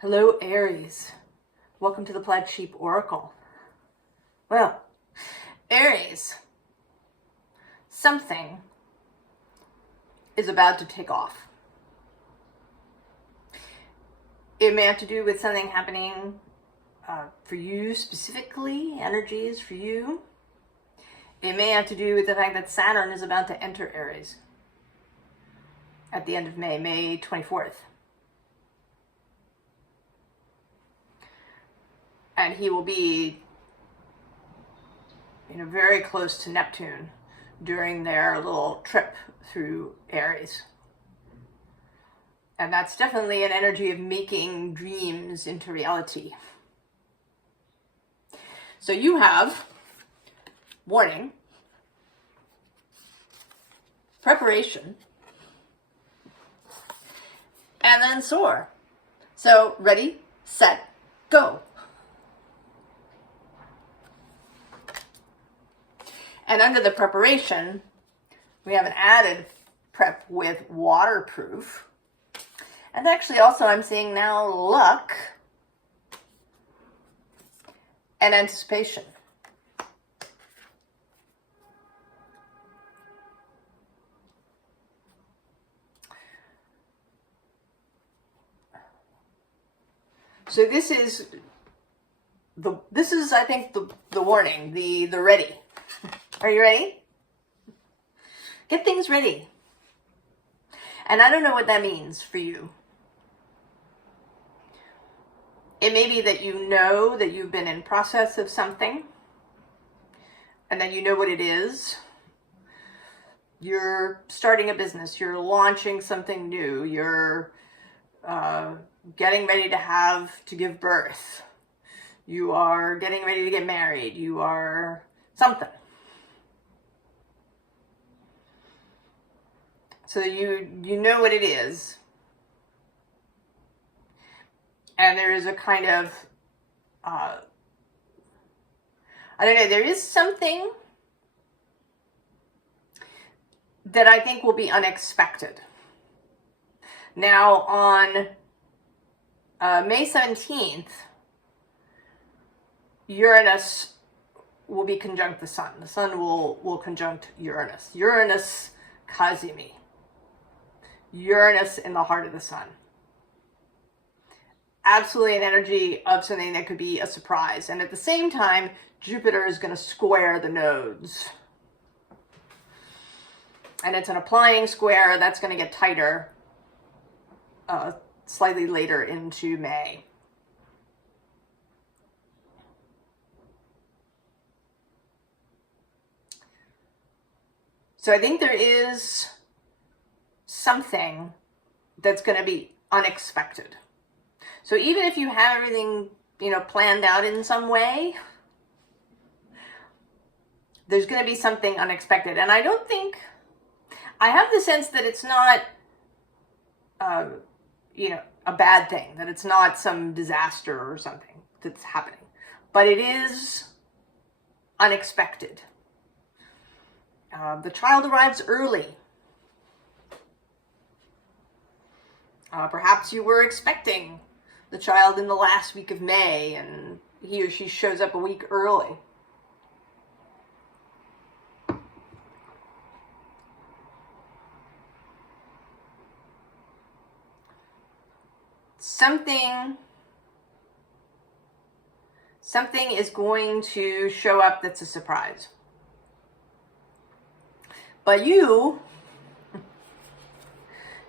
Hello, Aries. Welcome to the Plaid Sheep Oracle. Well, Aries, something is about to take off. It may have to do with something happening for you specifically, energies for you. It may have to do with the fact that Saturn is about to enter Aries at the end of May, May 24th. And he will be, very close to Neptune during their little trip through Aries. And that's definitely an energy of making dreams into reality. So you have warning, preparation, and then soar. So ready, set, go. And under the preparation, we have an added prep with waterproof. And actually also I'm seeing now luck and anticipation. So this is I think the warning, the ready. Are you ready? Get things ready. And I don't know what that means for you. It may be that you know that you've been in process of something and that you know what it is. You're starting a business. You're launching something new. You're getting ready to give birth. You are getting ready to get married. You are something. So you know what it is. And there is a kind of, I don't know, there is something that I think will be unexpected. Now on May 17th, Uranus will be conjunct the Sun. The Sun will conjunct Uranus. Uranus Kazimi. Uranus in the heart of the Sun. Absolutely an energy of something that could be a surprise. And at the same time, Jupiter is going to square the nodes. And it's an applying square that's going to get tighter slightly later into May. So I think there is something that's going to be unexpected. So even if you have everything, planned out in some way, there's going to be something unexpected. And I have the sense that it's not, a bad thing, that it's not some disaster or something that's happening, but it is unexpected. The child arrives early. Perhaps you were expecting the child in the last week of May and he or she shows up a week early. Something is going to show up that's a surprise. But you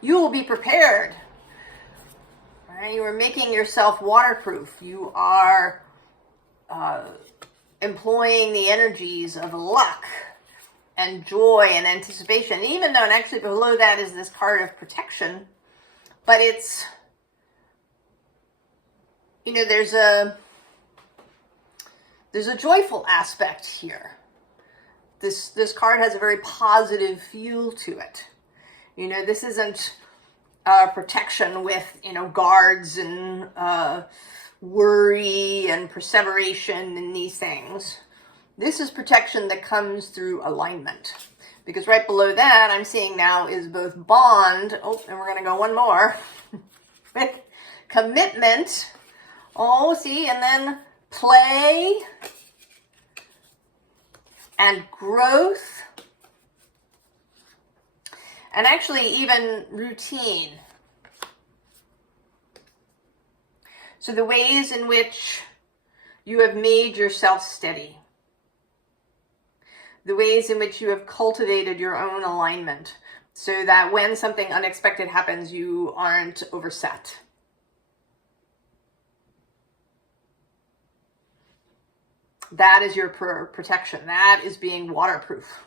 will be prepared. Right? You are making yourself waterproof. You are employing the energies of luck and joy and anticipation. Even though, and actually below that is this card of protection, but it's, there's a joyful aspect here. This card has a very positive feel to it. This isn't protection with, guards and worry and perseveration and these things. This is protection that comes through alignment. Because right below that, I'm seeing now is both bond, and we're going to go one more, commitment. Oh, see, and then play and growth. And actually even routine. So the ways in which you have made yourself steady. The ways in which you have cultivated your own alignment so that when something unexpected happens, you aren't overset. That is your protection. That is being waterproof.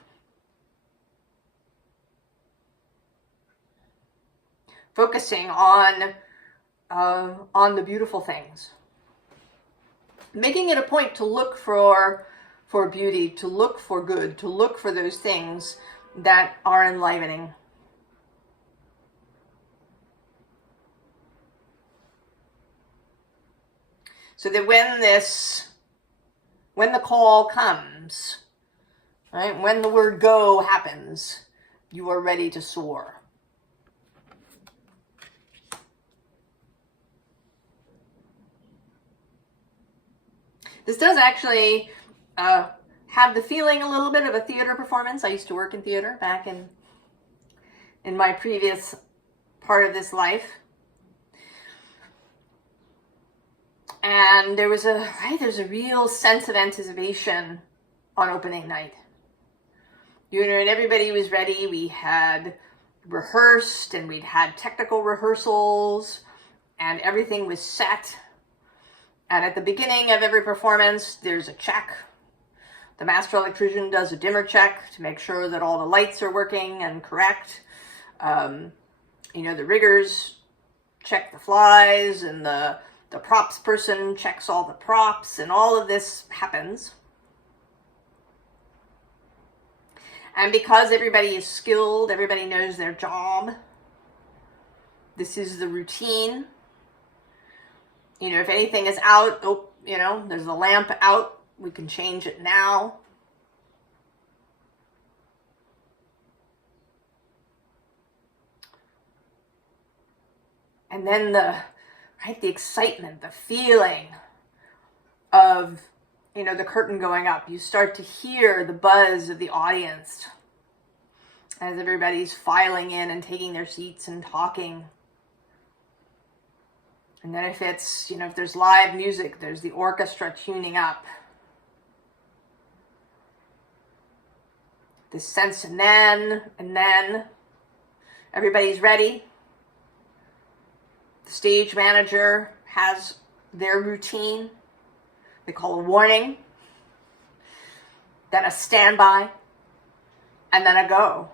Focusing on the beautiful things. Making it a point to look for beauty, to look for good, to look for those things that are enlivening. So that when the call comes, right, when the word go happens, you are ready to soar. This does actually have the feeling a little bit of a theater performance. I used to work in theater back in my previous part of this life. And there's a real sense of anticipation on opening night. You know, and everybody was ready. We had rehearsed and we'd had technical rehearsals and everything was set. And at the beginning of every performance, there's a check. The master electrician does a dimmer check to make sure that all the lights are working and correct. You know, the riggers check the flies, and the props person checks all the props, and all of this happens. And because everybody is skilled, everybody knows their job, this is the routine. You know, if anything is out, oh, you know, there's a lamp out, we can change it now. And then the excitement, the feeling of, you know, the curtain going up. You start to hear the buzz of the audience as everybody's filing in and taking their seats and talking. And then if it's, you know, if there's live music, there's the orchestra tuning up. This sense, and then everybody's ready. The stage manager has their routine. They call a warning, then a standby, and then a go.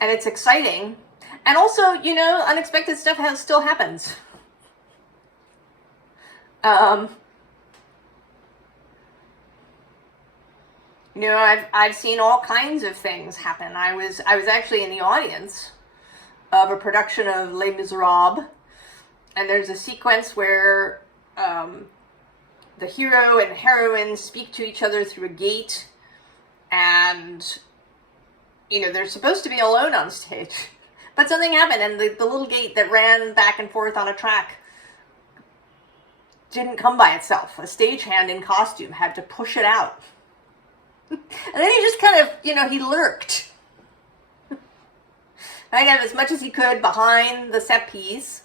And it's exciting. And also, you know, unexpected stuff still happens. You know, I've seen all kinds of things happen. I was actually in the audience of a production of Les Miserables, and there's a sequence where the hero and heroine speak to each other through a gate, and you know, they're supposed to be alone on stage, but something happened, and the little gate that ran back and forth on a track didn't come by itself. A stagehand in costume had to push it out. And then he just kind of, you know, he lurked. Right, as much as he could behind the set piece,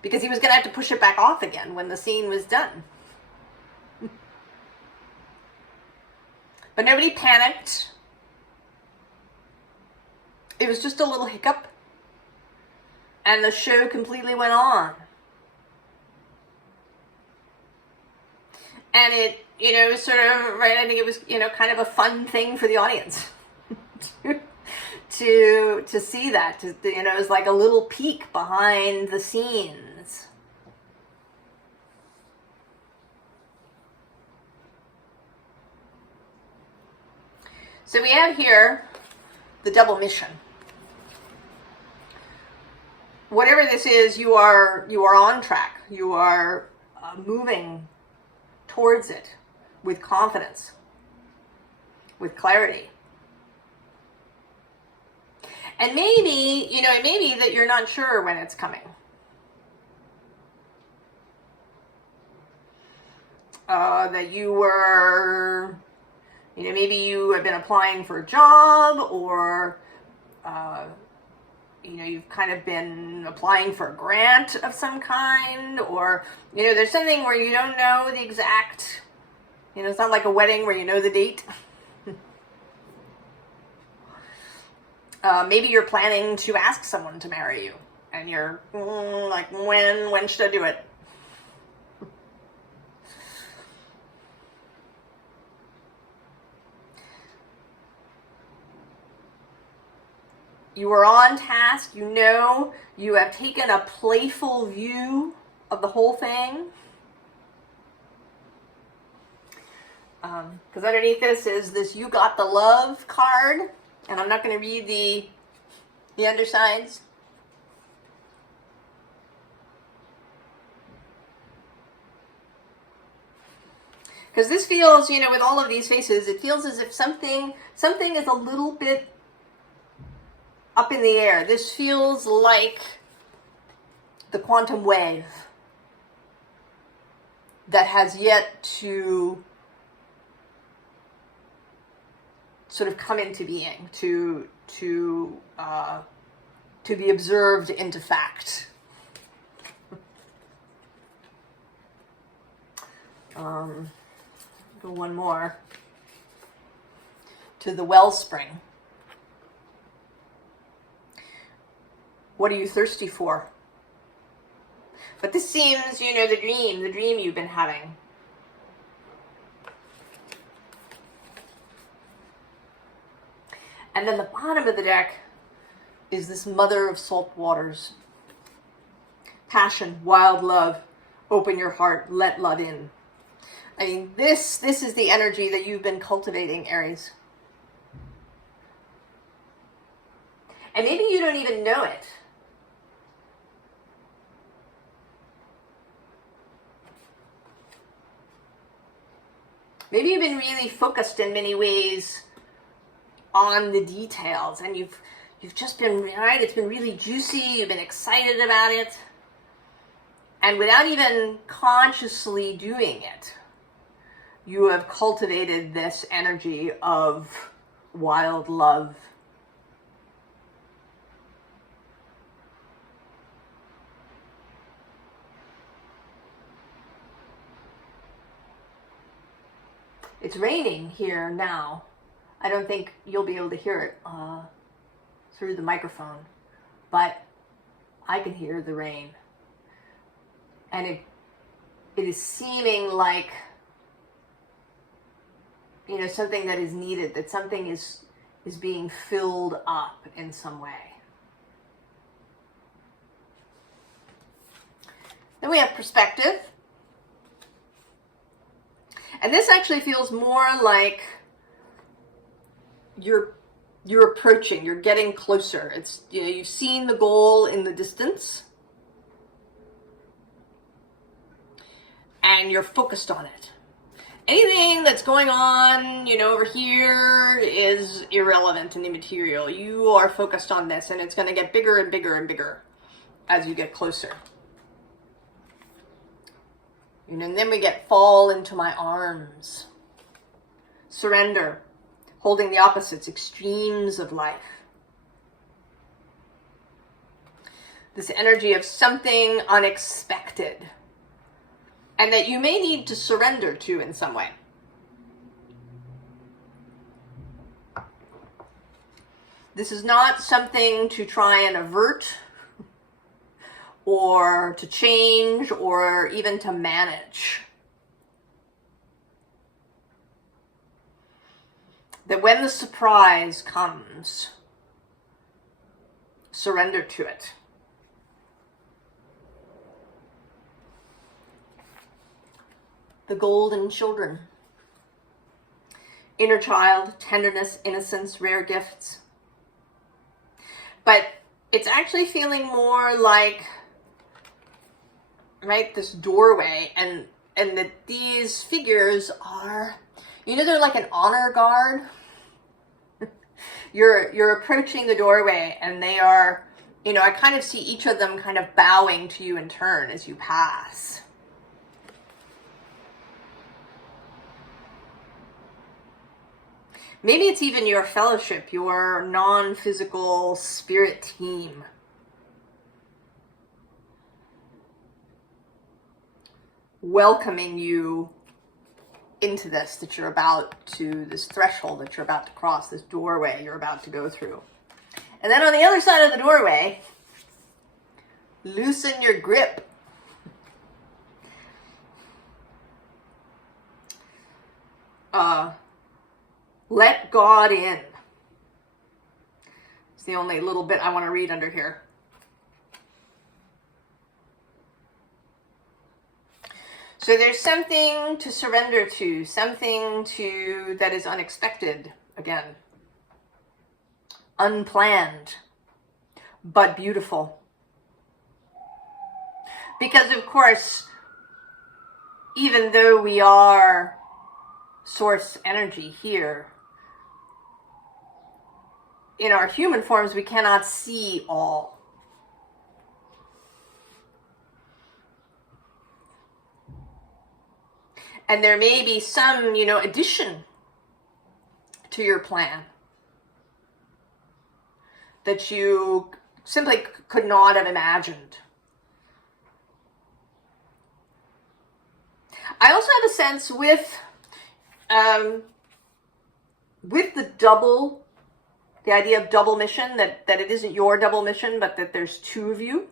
because he was going to have to push it back off again when the scene was done. But nobody panicked. It was just a little hiccup, and the show completely went on. And it, you know, was sort of, right, I think it was, you know, kind of a fun thing for the audience to see that, you know, it was like a little peek behind the scenes. So we have here the double mission. Whatever this is, you are on track. You are moving towards it with confidence, with clarity. And maybe, you know, it may be that you're not sure when it's coming. That you were, you know, maybe you have been applying for a job, or, you know, you've kind of been applying for a grant of some kind, or, you know, there's something where you don't know the exact, you know, it's not like a wedding where you know the date. Maybe you're planning to ask someone to marry you, and you're like, when should I do it? You are on task. You know, you have taken a playful view of the whole thing. Because underneath this is this "You Got the Love" card, and I'm not going to read the undersides. Because this feels, you know, with all of these faces, it feels as if something is a little bit up in the air. This feels like the quantum wave that has yet to sort of come into being, to be observed into fact. Go one more to the wellspring. What are you thirsty for? But this seems, you know, the dream you've been having. And then the bottom of the deck is this Mother of Salt Waters. Passion, wild love, open your heart, let love in. I mean, this is the energy that you've been cultivating, Aries. And maybe you don't even know it. Maybe you've been really focused in many ways on the details, and you've just been, right, it's been really juicy, you've been excited about it, and without even consciously doing it, you have cultivated this energy of wild love. It's raining here now. I don't think you'll be able to hear it through the microphone, but I can hear the rain. And it is seeming like, you know, something that is needed, that something is being filled up in some way. Then we have perspective. And this actually feels more like you're approaching, you're getting closer. It's, you know, you've seen the goal in the distance, and you're focused on it. Anything that's going on, you know, over here is irrelevant and immaterial. You are focused on this, and it's going to get bigger and bigger and bigger as you get closer. And then we get fall into my arms. Surrender. Holding the opposites, extremes of life. This energy of something unexpected, and that you may need to surrender to in some way. This is not something to try and avert, or to change, or even to manage. That when the surprise comes, surrender to it. The golden children. Inner child, tenderness, innocence, rare gifts. But it's actually feeling more like, right, this doorway, and that these figures are, you know, they're like an honor guard. You're approaching the doorway, and they are, you know, I kind of see each of them kind of bowing to you in turn as you pass. Maybe it's even your fellowship, your non-physical spirit team. Welcoming you into this, that you're about to, this threshold that you're about to cross, this doorway you're about to go through. And then on the other side of the doorway, loosen your grip. Let God in. It's the only little bit I want to read under here. So there's something to surrender to, something to that is unexpected, again. Unplanned, but beautiful. Because of course, even though we are source energy here, in our human forms, we cannot see all. And there may be some, you know, addition to your plan that you simply could not have imagined. I also have a sense with the idea of double mission, that it isn't your double mission, but that there's two of you.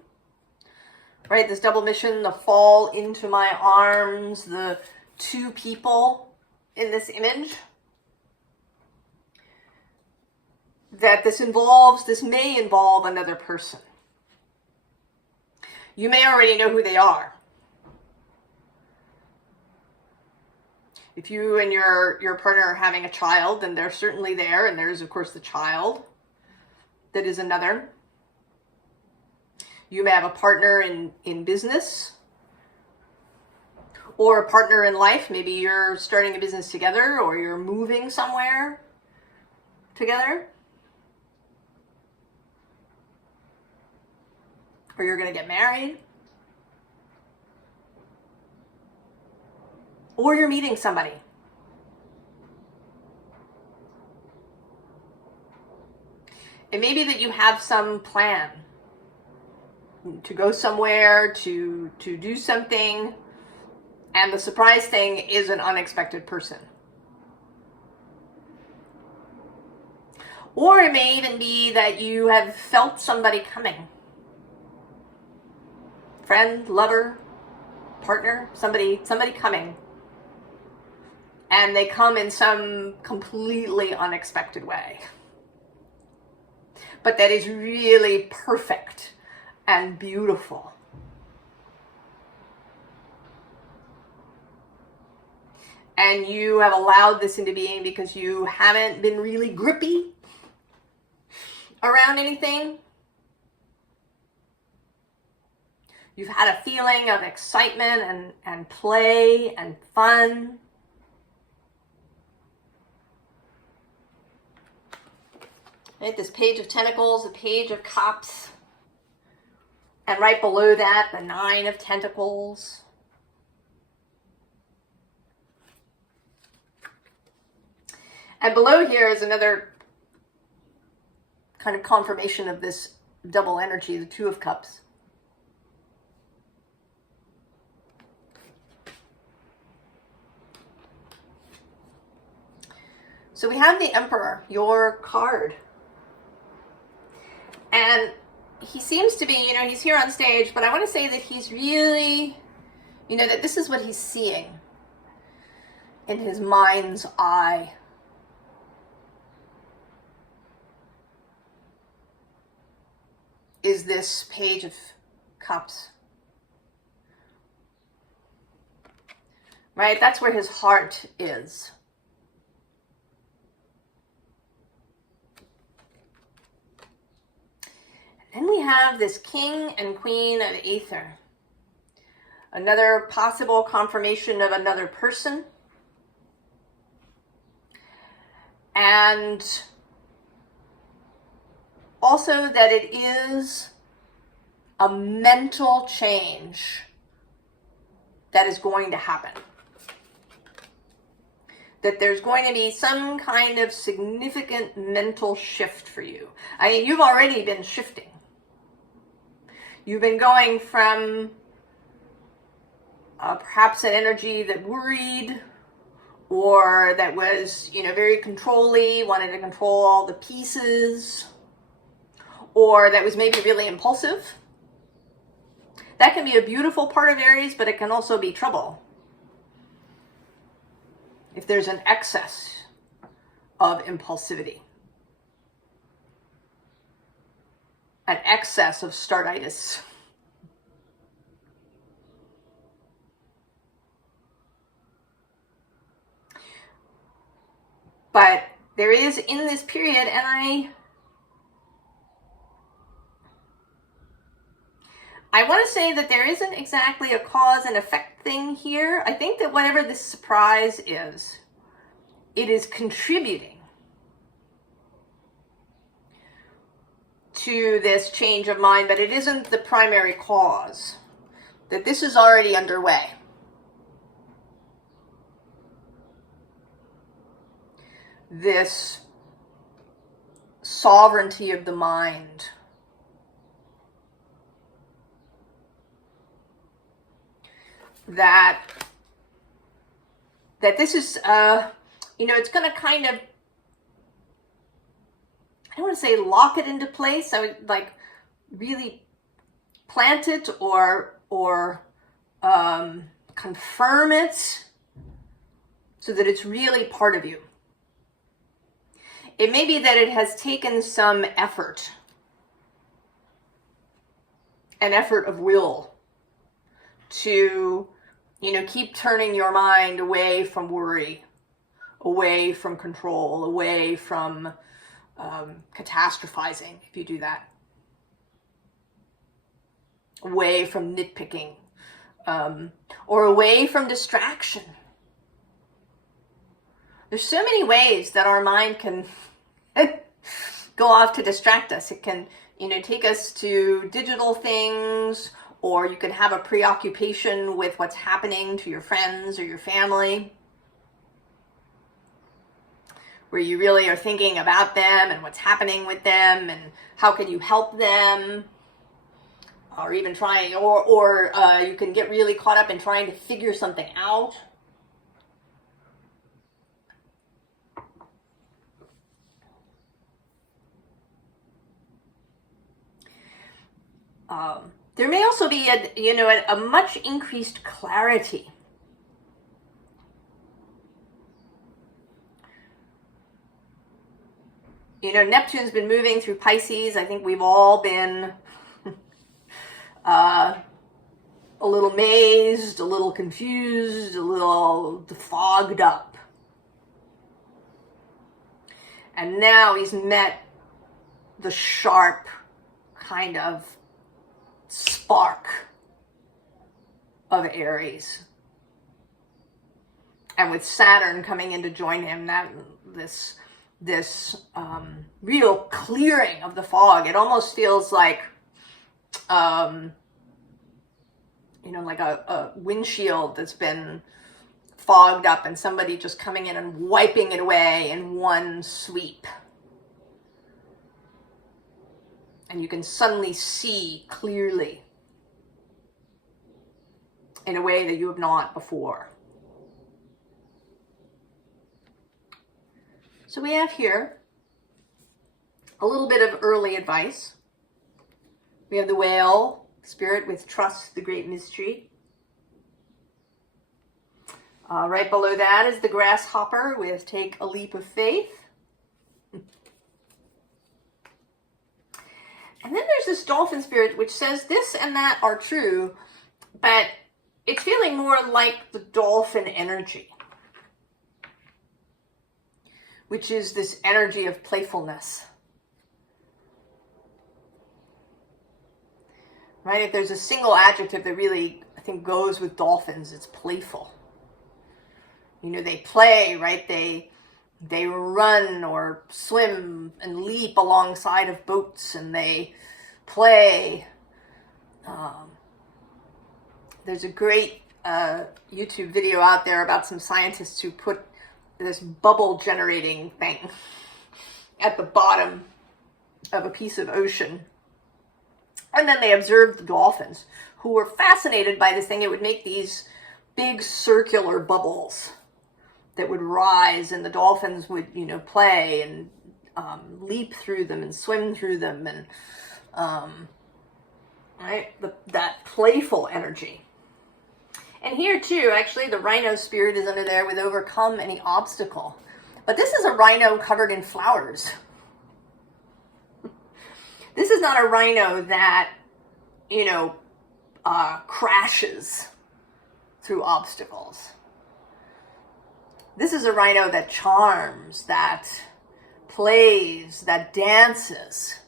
Right? This double mission, the fall into my arms, the two people in this image. That this may involve another person. You may already know who they are. If you and your partner are having a child, then they're certainly there, and there's, of course, the child that is another. You may have a partner in business, or a partner in life. Maybe you're starting a business together, or you're moving somewhere together. Or you're going to get married. Or you're meeting somebody. It may be that you have some plan to go somewhere, to do something, and the surprise thing is an unexpected person. Or it may even be that you have felt somebody coming. Friend, lover, partner, somebody coming. And they come in some completely unexpected way. But that is really perfect and beautiful. And you have allowed this into being because you haven't been really grippy around anything. You've had a feeling of excitement and play and fun. Right, this Page of Tentacles, the Page of Cups. And right below that, the Nine of Tentacles. And below here is another kind of confirmation of this double energy, the Two of Cups. So we have the Emperor, your card. And he seems to be, he's here on stage, but I want to say that he's really, that this is what he's seeing in his mind's eye. Is this Page of Cups. Right? That's where his heart is. And then we have this King and Queen of Aether. Another possible confirmation of another person. And also that it is a mental change that is going to happen. That there's going to be some kind of significant mental shift for you. I mean, you've already been shifting. You've been going from perhaps an energy that worried, or that was, very control-y, wanted to control all the pieces, or that was maybe really impulsive. That can be a beautiful part of Aries, but it can also be trouble. If there's an excess of impulsivity, an excess of startitis. But there is in this period, and I want to say that there isn't exactly a cause and effect thing here. I think that whatever this surprise is, it is contributing to this change of mind, but it isn't the primary cause. That this is already underway. This sovereignty of the mind. That this is, it's going to kind of, I don't want to say lock it into place. I would like really plant it or confirm it so that it's really part of you. It may be that it has taken some effort, an effort of will, to, keep turning your mind away from worry, away from control, away from catastrophizing, if you do that, away from nitpicking, or away from distraction. There's so many ways that our mind can go off to distract us. It can, take us to digital things, or you can have a preoccupation with what's happening to your friends or your family, where you really are thinking about them and what's happening with them and how can you help them, or even trying, or you can get really caught up in trying to figure something out. There may also be a much increased clarity. Neptune's been moving through Pisces. I think we've all been a little mazed, a little confused, a little fogged up. And now he's met the sharp kind of spark of Aries. And with Saturn coming in to join him, that this real clearing of the fog. It almost feels like like a windshield that's been fogged up and somebody just coming in and wiping it away in one sweep. And you can suddenly see clearly in a way that you have not before. So we have here a little bit of early advice. We have the whale, spirit with trust, the great mystery. Right below that is the grasshopper with take a leap of faith. And then there's this dolphin spirit which says this and that are true, but it's feeling more like the dolphin energy, which is this energy of playfulness. Right? If there's a single adjective that really, I think, goes with dolphins, it's playful. They play, right? They They run or swim and leap alongside of boats, and they play. There's a great YouTube video out there about some scientists who put this bubble generating thing at the bottom of a piece of ocean. And then they observed the dolphins, who were fascinated by this thing. It would make these big circular bubbles that would rise, and the dolphins would, play and leap through them and swim through them, and that playful energy. And here too, actually, the rhino spirit is under there with overcome any obstacle. But this is a rhino covered in flowers. This is not a rhino that, crashes through obstacles. This is a rhino that charms, that plays, that dances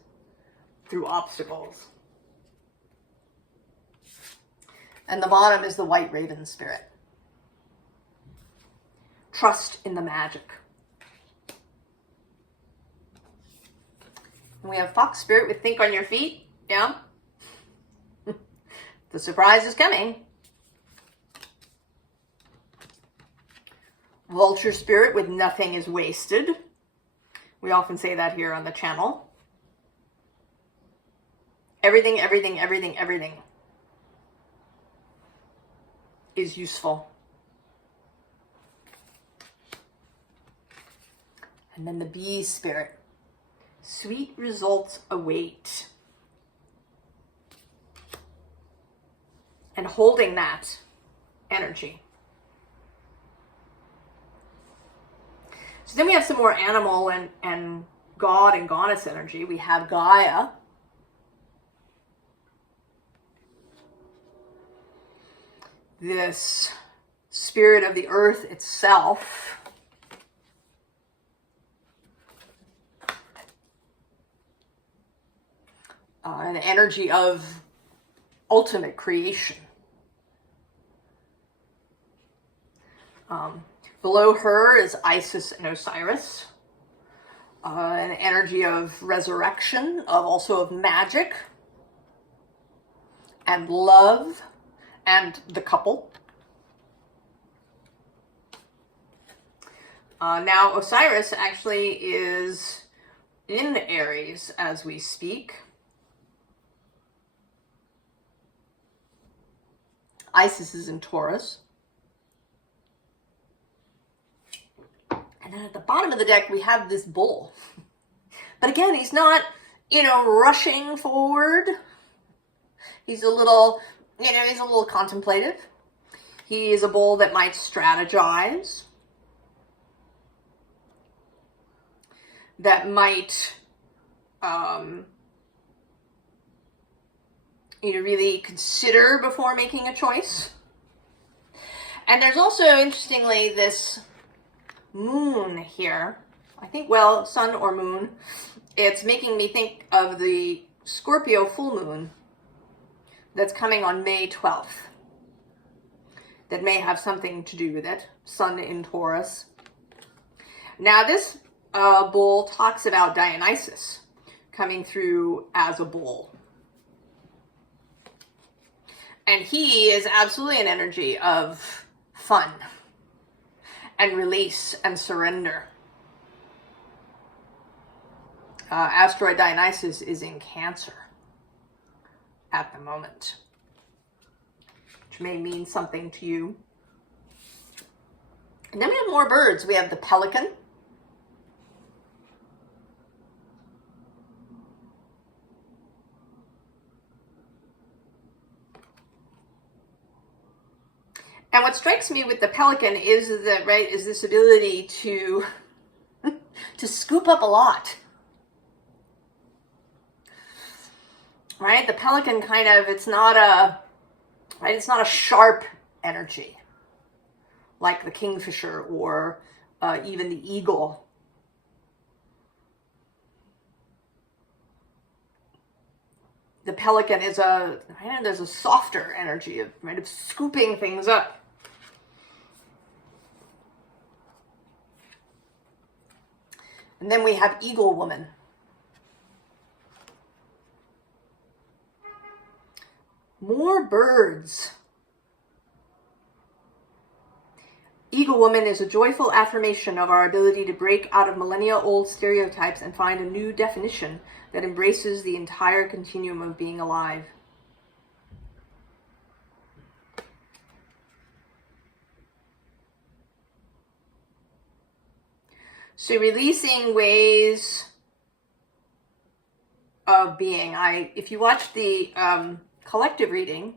through obstacles. And the bottom is the white raven spirit. Trust in the magic. And we have fox spirit with think on your feet. Yeah. The surprise is coming. Vulture spirit with nothing is wasted. We often say that here on the channel. Everything, everything, everything, everything is useful. And then the bee spirit. Sweet results await. And holding that energy. So then we have some more animal and god and goddess energy. We have Gaia. This spirit of the earth itself. An energy of ultimate creation. Below her is Isis and Osiris. An energy of resurrection, also of magic and love and the couple. Now Osiris actually is in Aries as we speak. Isis is in Taurus. And then at the bottom of the deck, we have this bull. But again, he's not, rushing forward. He's a little, he's a little contemplative. He is a bull that might strategize. That might, really consider before making a choice. And there's also, interestingly, this moon here. I think, sun or moon. It's making me think of the Scorpio full moon that's coming on May 12th. That may have something to do with it. Sun in Taurus. Now this bull talks about Dionysus coming through as a bull. And he is absolutely an energy of fun and release and surrender. Asteroid Dionysus is in Cancer at the moment, which may mean something to you. And then we have more birds. We have the pelican. And what strikes me with the pelican is that, is this ability to scoop up a lot. Right? The pelican it's not a sharp energy like the kingfisher or even the eagle. The pelican is there's a softer energy of scooping things up. And then we have Eagle Woman. More birds. Eagle Woman is a joyful affirmation of our ability to break out of millennia-old stereotypes and find a new definition that embraces the entire continuum of being alive. So releasing ways of being. If you watch the collective reading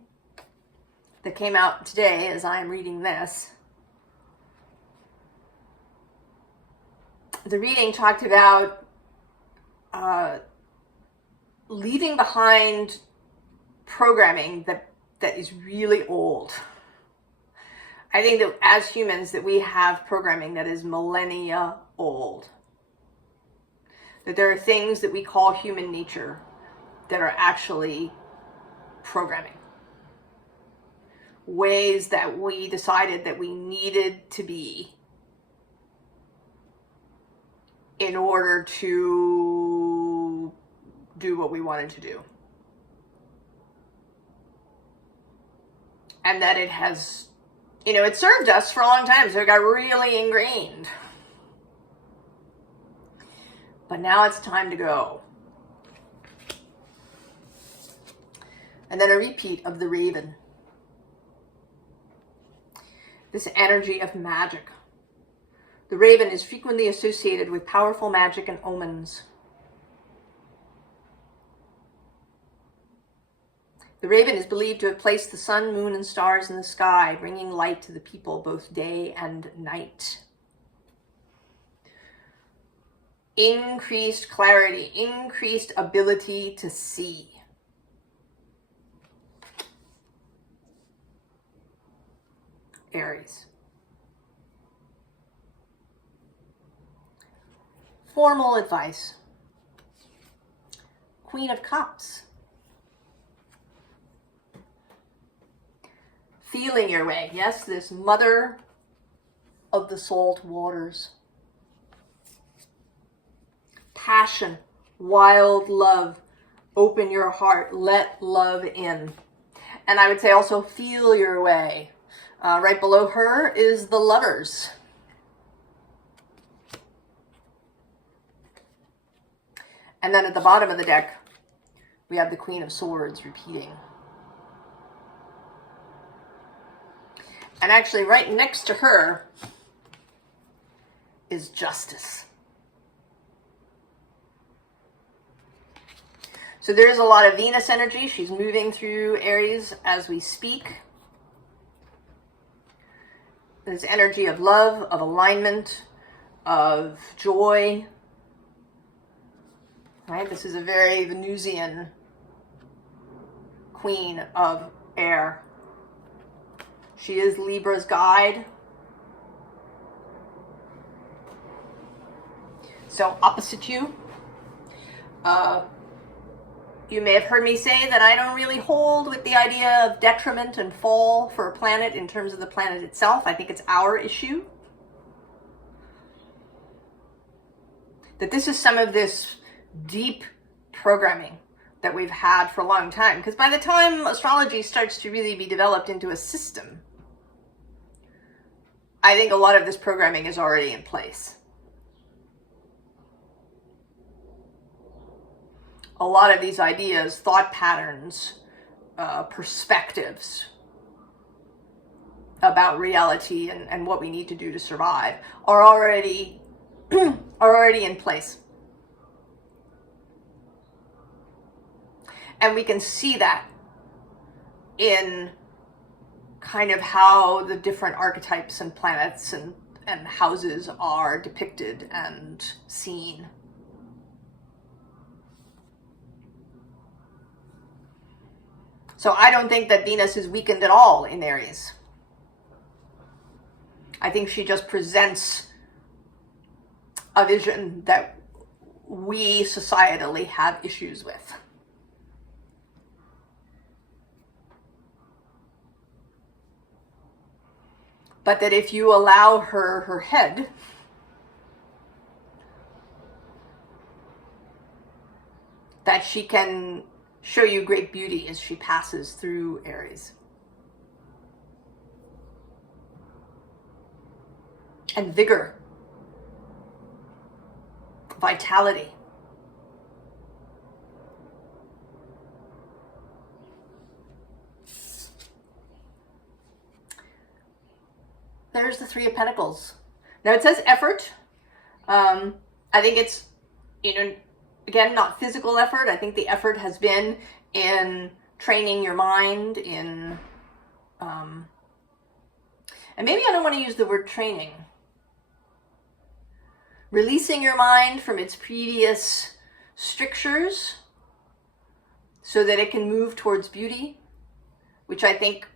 that came out today as I am reading this, the reading talked about leaving behind programming that is really old. I think that as humans that we have programming that is millennia old. That there are things that we call human nature that are actually programming. Ways that we decided that we needed to be in order to do what we wanted to do. And that it has, it served us for a long time, so it got really ingrained. But now it's time to go. And then a repeat of the raven. This energy of magic. The raven is frequently associated with powerful magic and omens. The raven is believed to have placed the sun, moon, and stars in the sky, bringing light to the people both day and night. Increased clarity, increased ability to see. Aries. Formal advice. Queen of Cups. Feeling your way. Yes, this mother of the salt waters. Passion, wild love. Open your heart. Let love in. And I would say also feel your way. Right below her is the Lovers. And then at the bottom of the deck, we have the Queen of Swords repeating. And actually right next to her is Justice. So there's a lot of Venus energy. She's moving through Aries as we speak. This energy of love, of alignment, of joy. Right? This is a very Venusian queen of air. She is Libra's guide. So opposite you. You may have heard me say that I don't really hold with the idea of detriment and fall for a planet in terms of the planet itself. I think it's our issue. That this is some of this deep programming that we've had for a long time. Because by the time astrology starts to really be developed into a system, I think a lot of this programming is already in place. A lot of these ideas, thought patterns, perspectives about reality and what we need to do to survive are already in place. And we can see that in kind of how the different archetypes and planets and houses are depicted and seen. So I don't think that Venus is weakened at all in Aries. I think she just presents a vision that we societally have issues with. But that if you allow her head, that she can show you great beauty as she passes through Aries. And vigor, vitality. There's the Three of Pentacles. Now it says effort. I think it's, again, not physical effort. I think the effort has been in training your mind, and maybe I don't want to use the word training. Releasing your mind from its previous strictures so that it can move towards beauty, which I think,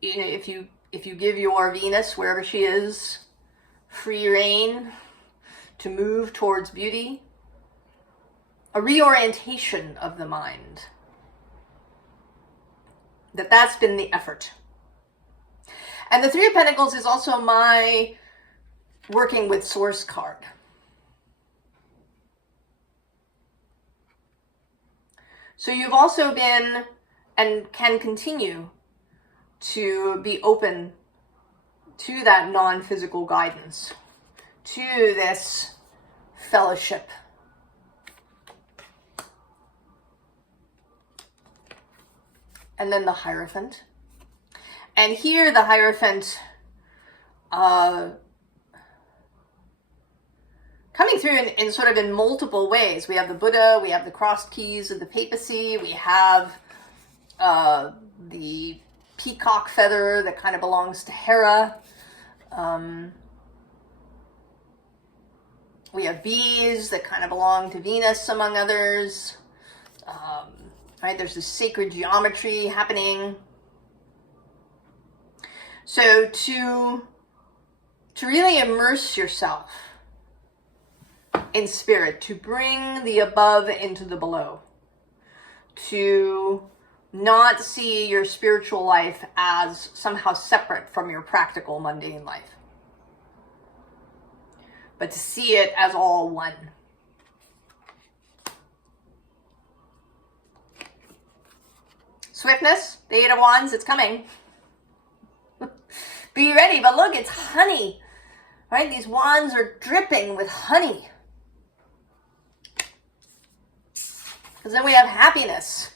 if you give your Venus, wherever she is, free reign to move towards beauty, a reorientation of the mind, that's been the effort. And the Three of Pentacles is also my working with source card. So you've also been, and can continue to be open to that non-physical guidance, to this fellowship. And then the Hierophant. And here the Hierophant coming through in sort of in multiple ways. We have the Buddha, we have the crossed keys of the papacy, we have the peacock feather that kind of belongs to Hera. We have bees that kind of belong to Venus, among others. Right, there's this sacred geometry happening. So to really immerse yourself in spirit, to bring the above into the below, to not see your spiritual life as somehow separate from your practical mundane life, but to see it as all one. Swiftness, the Eight of Wands, it's coming. Be ready, but look, it's honey, right? These wands are dripping with honey. Because then we have happiness.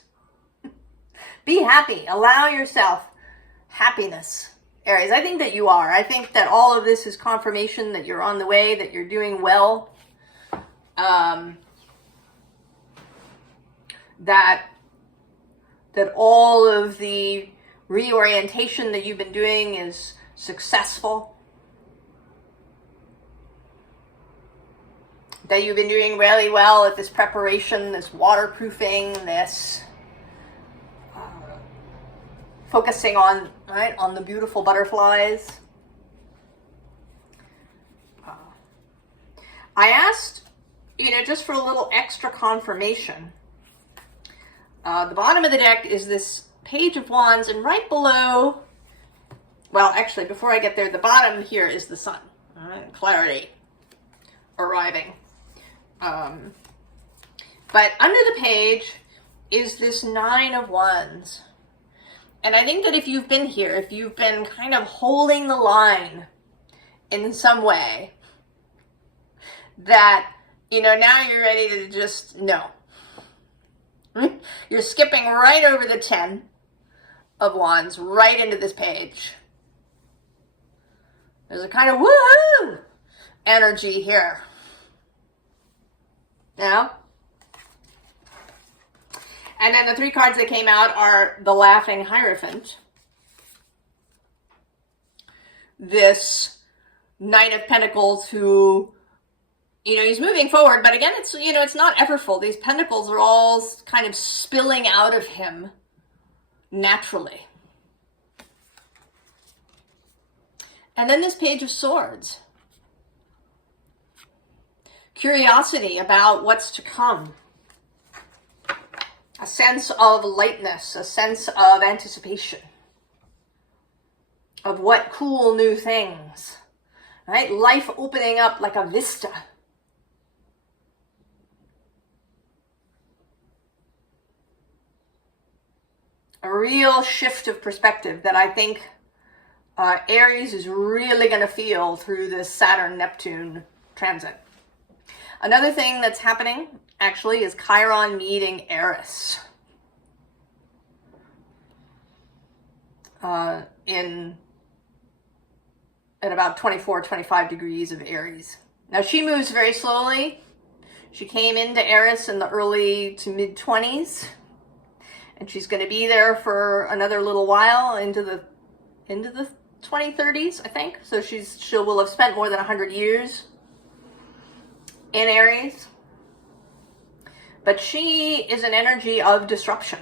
Be happy. Allow yourself happiness, Aries. I think that you are. I think that all of this is confirmation that you're on the way, that you're doing well. That all of the reorientation that you've been doing is successful. That you've been doing really well at this preparation, this waterproofing, this focusing on, right, on the beautiful butterflies. I asked, just for a little extra confirmation. The bottom of the deck is this Page of Wands, and right below, well, actually, before I get there, the bottom here is the Sun. All right, clarity arriving. But under the page is this Nine of Wands. And I think that if you've been here, if you've been kind of holding the line in some way, that, now you're ready to just, no. You're skipping right over the 10 of Wands, right into this page. There's a kind of woohoo energy here. Yeah. And then the three cards that came out are the Laughing Hierophant, this Knight of Pentacles who, he's moving forward, but again, it's, it's not effortful. These pentacles are all kind of spilling out of him naturally. And then this Page of Swords. Curiosity about what's to come. A sense of lightness, a sense of anticipation. Of what cool new things. Right? Life opening up like a vista. a real shift of perspective that I think Aries is really going to feel through this Saturn-Neptune transit. Another thing that's happening, actually, is Chiron meeting Eris at about 24, 25 degrees of Aries. Now, she moves very slowly. She came into Aries in the early to mid-20s, and she's going to be there for another little while into the 2030s, I think. So she will have spent more than 100 years in Aries. But she is an energy of disruption.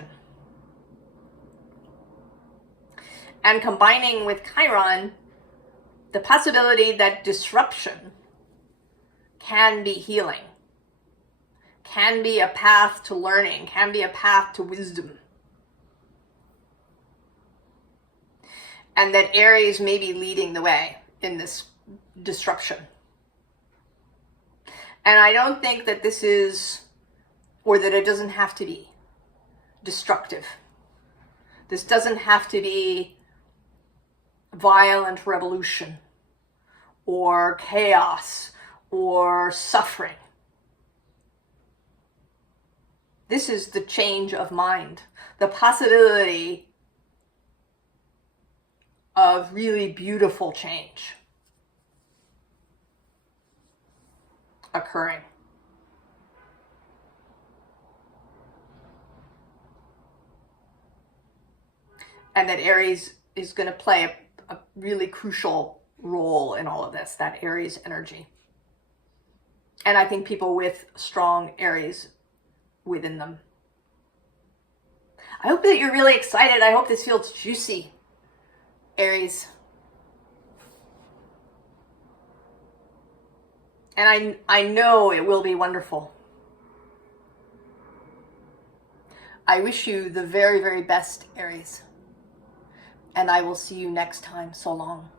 And combining with Chiron, the possibility that disruption can be healing, can be a path to learning, can be a path to wisdom. And that Aries may be leading the way in this disruption. And I don't think that this is, or that it doesn't have to be, destructive. This doesn't have to be violent revolution or chaos or suffering. This is the change of mind, the possibility of really beautiful change occurring. And that Aries is going to play a really crucial role in all of this, that Aries energy. And I think people with strong Aries within them. I hope that you're really excited. I hope this feels juicy, Aries. And I know it will be wonderful. I wish you the very, very best, Aries. And I will see you next time. So long.